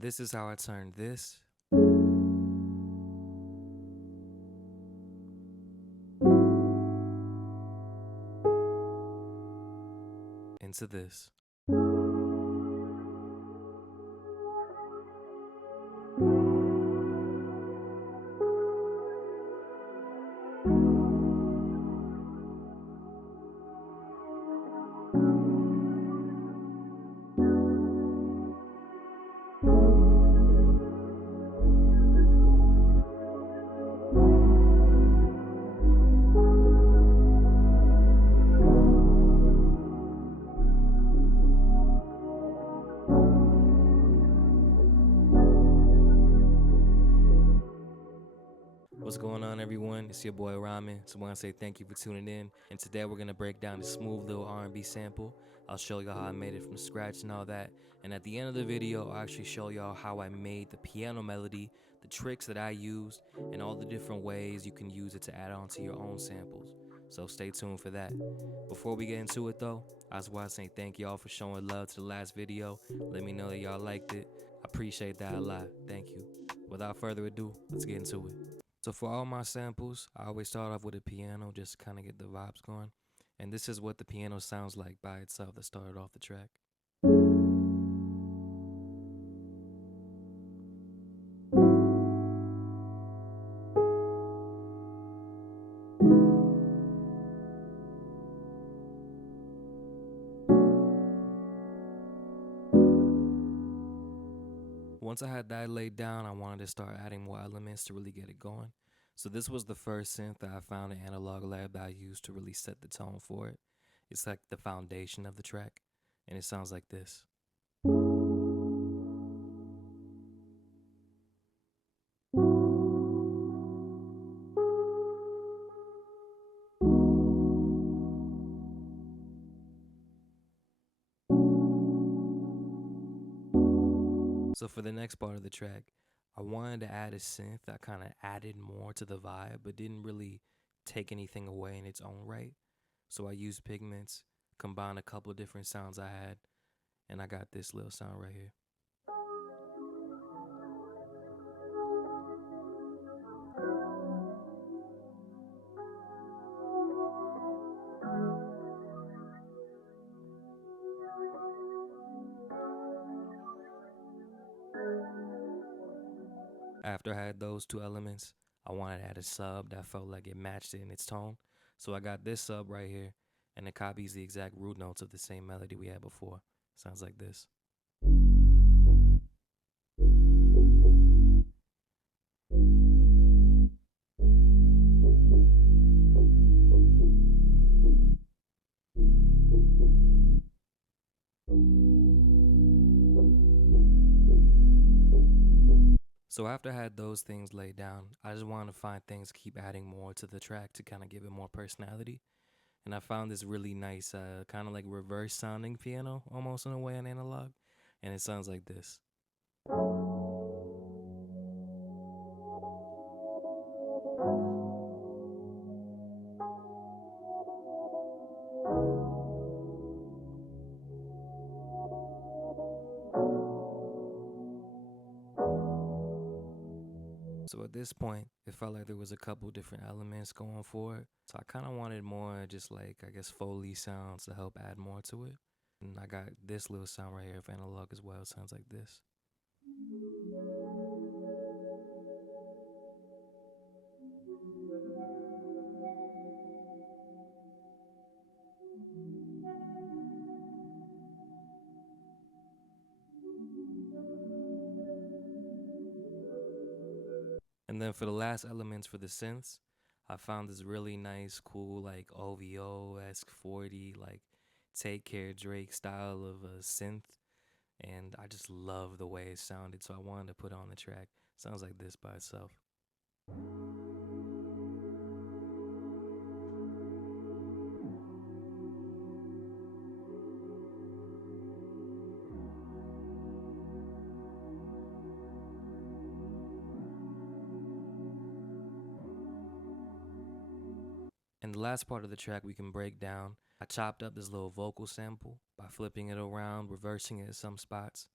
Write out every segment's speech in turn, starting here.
This is how I turned this into this. What's going on, everyone? It's your boy Ramen. So I want to say thank you for tuning in. And today we're gonna break down this smooth little R&B sample. I'll show you how I made it from scratch and all that. And at the end of the video, I'll actually show y'all how I made the piano melody, the tricks that I used, and all the different ways you can use it to add on to your own samples. So stay tuned for that. Before we get into it though, I just want to say thank y'all for showing love to the last video. Let me know that y'all liked it. I appreciate that a lot. Thank you. Without further ado, let's get into it. So for all my samples, I always start off with a piano just to kind of get the vibes going. And this is what the piano sounds like by itself that started off the track. Once I had that laid down, I wanted to start adding more elements to really get it going. So this was the first synth that I found in Analog Lab that I used to really set the tone for it. It's like the foundation of the track, and it sounds like this. So for the next part of the track, I wanted to add a synth that kind of added more to the vibe, but didn't really take anything away in its own right. So I used pigments, combined a couple of different sounds I had, and I got this little sound right here. After I had those two elements, I wanted to add a sub that felt like it matched it in its tone. So I got this sub right here, and it copies the exact root notes of the same melody we had before. Sounds like this. So after I had those things laid down, I just wanted to find things to keep adding more to the track to kind of give it more personality. And I found this really nice, kind of like reverse sounding piano, almost in a way, on analog. And it sounds like this. So at this point, it felt like there was a couple different elements going for it. So I kind of wanted more just like, I guess, Foley sounds to help add more to it. And I got this little sound right here for analog as well. It sounds like this. And then for the last elements for the synths, I found this really nice, cool, like OVO-esque 40, like Take Care Drake style of a synth. And I just love the way it sounded, so I wanted to put it on the track. Sounds like this by itself. And the last part of the track we can break down, I chopped up this little vocal sample by flipping it around, reversing it in some spots.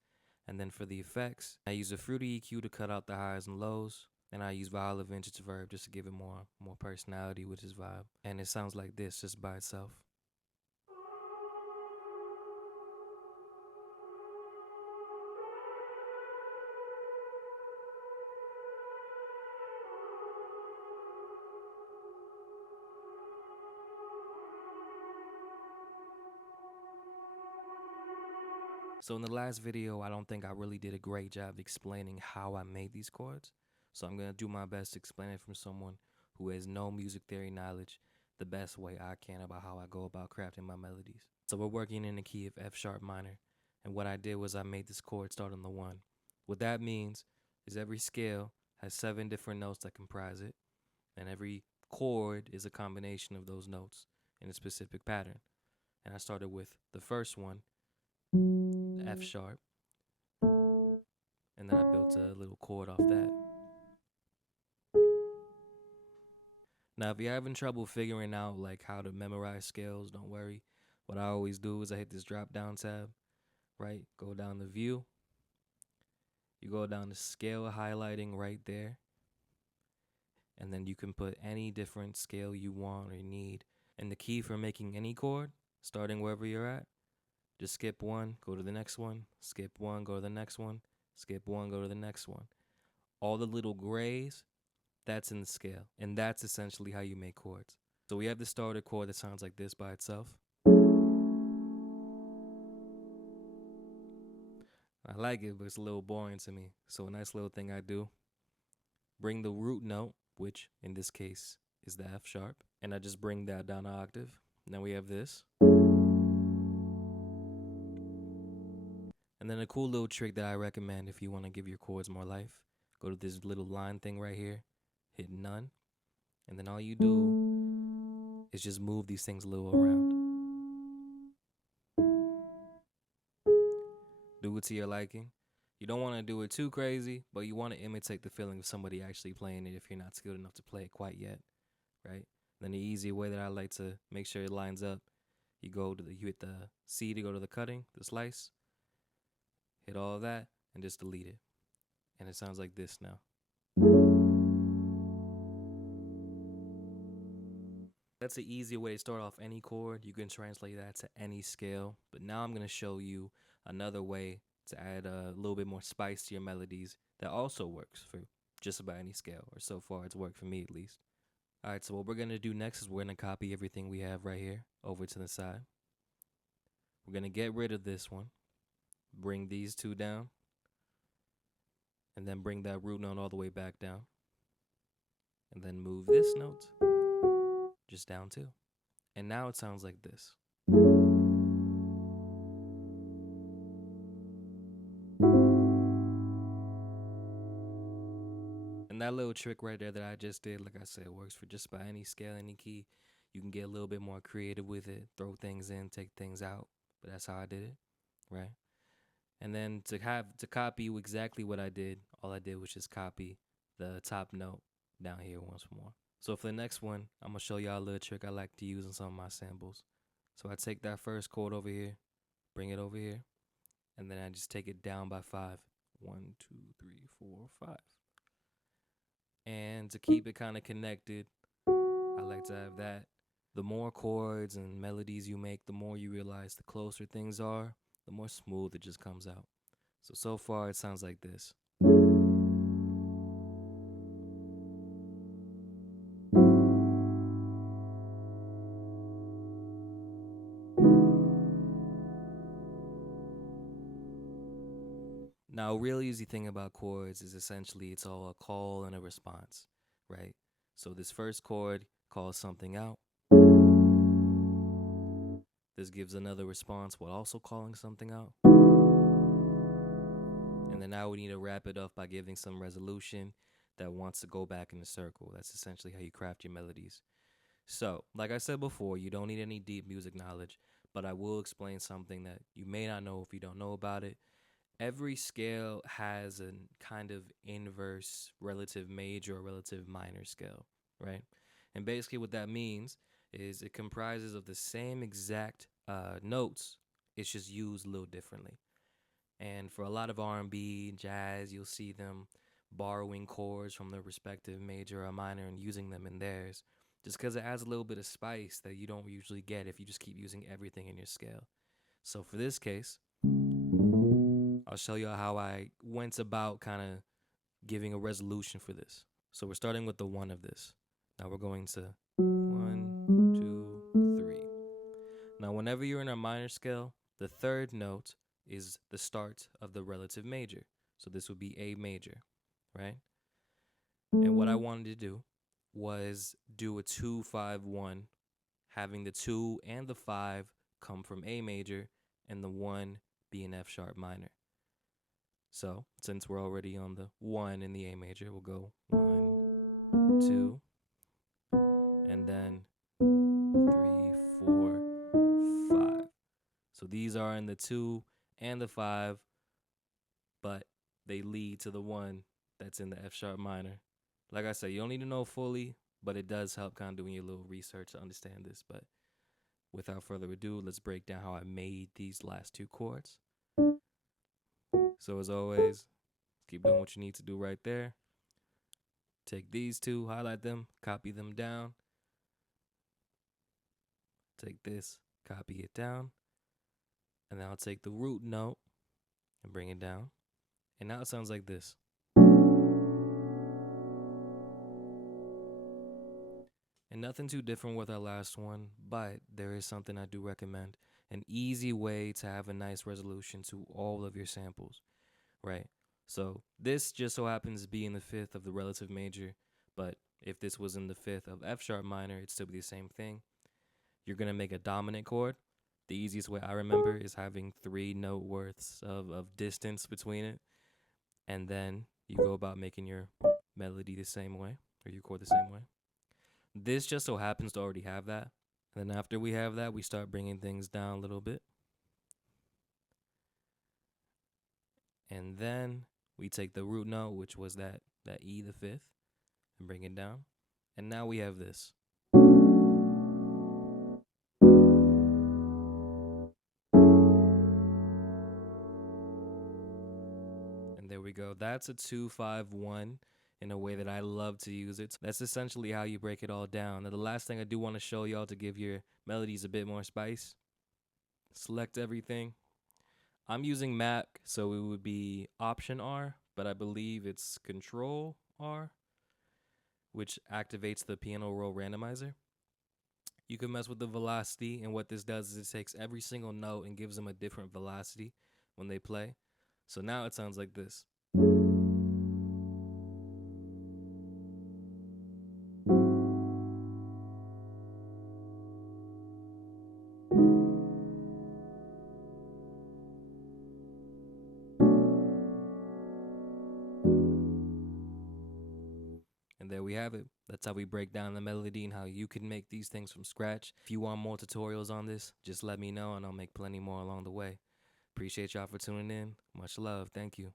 And then for the effects, I use a fruity EQ to cut out the highs and lows. And I use Viola Vintage Verb just to give it more personality with his vibe. And it sounds like this just by itself. So in the last video, I don't think I really did a great job explaining how I made these chords. So I'm going to do my best to explain it from someone who has no music theory knowledge the best way I can about how I go about crafting my melodies. So we're working in the key of F sharp minor. And what I did was I made this chord start on the 1. What that means is every scale has 7 different notes that comprise it. And every chord is a combination of those notes in a specific pattern. And I started with the first one, F sharp, and then I built a little chord off that. Now, if you're having trouble figuring out like how to memorize scales, don't worry. What I always do is I hit this drop down tab, right? Go down to view. You go down to scale highlighting right there. And then you can put any different scale you want or need. And the key for making any chord, starting wherever you're at, just skip one, go to the next one, skip one, go to the next one, skip one, go to the next one. All the little grays, that's in the scale. And that's essentially how you make chords. So we have the starter chord that sounds like this by itself. I like it, but it's a little boring to me. So a nice little thing I do, bring the root note, which in this case is the F sharp, and I just bring that down an octave. Now we have this. And then a cool little trick that I recommend if you want to give your chords more life, go to this little line thing right here, hit none, and then all you do is just move these things a little around. Do it to your liking. You don't want to do it too crazy, but you want to imitate the feeling of somebody actually playing it if you're not skilled enough to play it quite yet, right? Then the easy way that I like to make sure it lines up, you hit the C to go to the cutting, the slice, hit all of that, and just delete it. And it sounds like this now. That's an easy way to start off any chord. You can translate that to any scale. But now I'm going to show you another way to add a little bit more spice to your melodies that also works for just about any scale, or so far it's worked for me at least. Alright, so what we're going to do next is we're going to copy everything we have right here over to the side. We're going to get rid of this one, bring these two down, and then bring that root note all the way back down. And then move this note just down too. And now it sounds like this. And that little trick right there that I just did, like I said, works for just about any scale, any key. You can get a little bit more creative with it, throw things in, take things out. But that's how I did it, right? And then to copy exactly what I did, all I did was just copy the top note down here once more. So for the next one, I'm going to show y'all a little trick I like to use in some of my samples. So I take that first chord over here, bring it over here, and then I just take it down by 5. 1, 2, 3, 4, 5. And to keep it kind of connected, I like to have that. The more chords and melodies you make, the more you realize the closer things are, the more smooth it just comes out. So far it sounds like this. Now, a real easy thing about chords is essentially it's all a call and a response, right? So this first chord calls something out. This gives another response while also calling something out. And then now we need to wrap it up by giving some resolution that wants to go back in the circle. That's essentially how you craft your melodies. So, like I said before, you don't need any deep music knowledge, but I will explain something that you may not know if you don't know about it. Every scale has a kind of inverse relative major or relative minor scale, right? And basically what that means is it comprises of the same exact notes. It's just used a little differently. And for a lot of R&B, jazz, you'll see them borrowing chords from their respective major or minor and using them in theirs, just because it adds a little bit of spice that you don't usually get if you just keep using everything in your scale. So for this case, I'll show you how I went about kind of giving a resolution for this. So we're starting with the 1 of this. Now we're going to 1, 2, 3. Now whenever you're in a minor scale, the 3rd note is the start of the relative major. So this would be A major, right? And what I wanted to do was do a 2-5-1, having the 2 and the 5 come from A major and the 1 be an F sharp minor. So since we're already on the 1 in the A major, we'll go 1, 2, and then 3, 4, 5. So these are in the 2 and the 5, but they lead to the 1 that's in the F sharp minor. Like I said, you don't need to know fully, but it does help kind of doing your little research to understand this. But without further ado, let's break down how I made these last 2 chords. So as always, keep doing what you need to do right there. Take these 2, highlight them, copy them down. Take this, copy it down. And then I'll take the root note and bring it down. And now it sounds like this. And nothing too different with our last one, but there is something I do recommend. An easy way to have a nice resolution to all of your samples, right? So this just so happens to be in the 5th of the relative major, but if this was in the 5th of F sharp minor, it'd still be the same thing. You're going to make a dominant chord. The easiest way I remember is having 3 note worths of distance between it. And then you go about making your melody the same way, or your chord the same way. This just so happens to already have that. And then after we have that, we start bringing things down a little bit. And then we take the root note, which was that E, the 5th, and bring it down. And now we have this. And there we go. That's a 2-5-1 in a way that I love to use it. That's essentially how you break it all down. Now, the last thing I do want to show y'all to give your melodies a bit more spice. Select everything. I'm using Mac, so it would be Option R, but I believe it's Control R, which activates the piano roll randomizer. You can mess with the velocity, and what this does is it takes every single note and gives them a different velocity when they play. So now it sounds like this. And there we have it. That's how we break down the melody and how you can make these things from scratch. If you want more tutorials on this, just let me know and I'll make plenty more along the way. Appreciate y'all for tuning in. Much love. Thank you.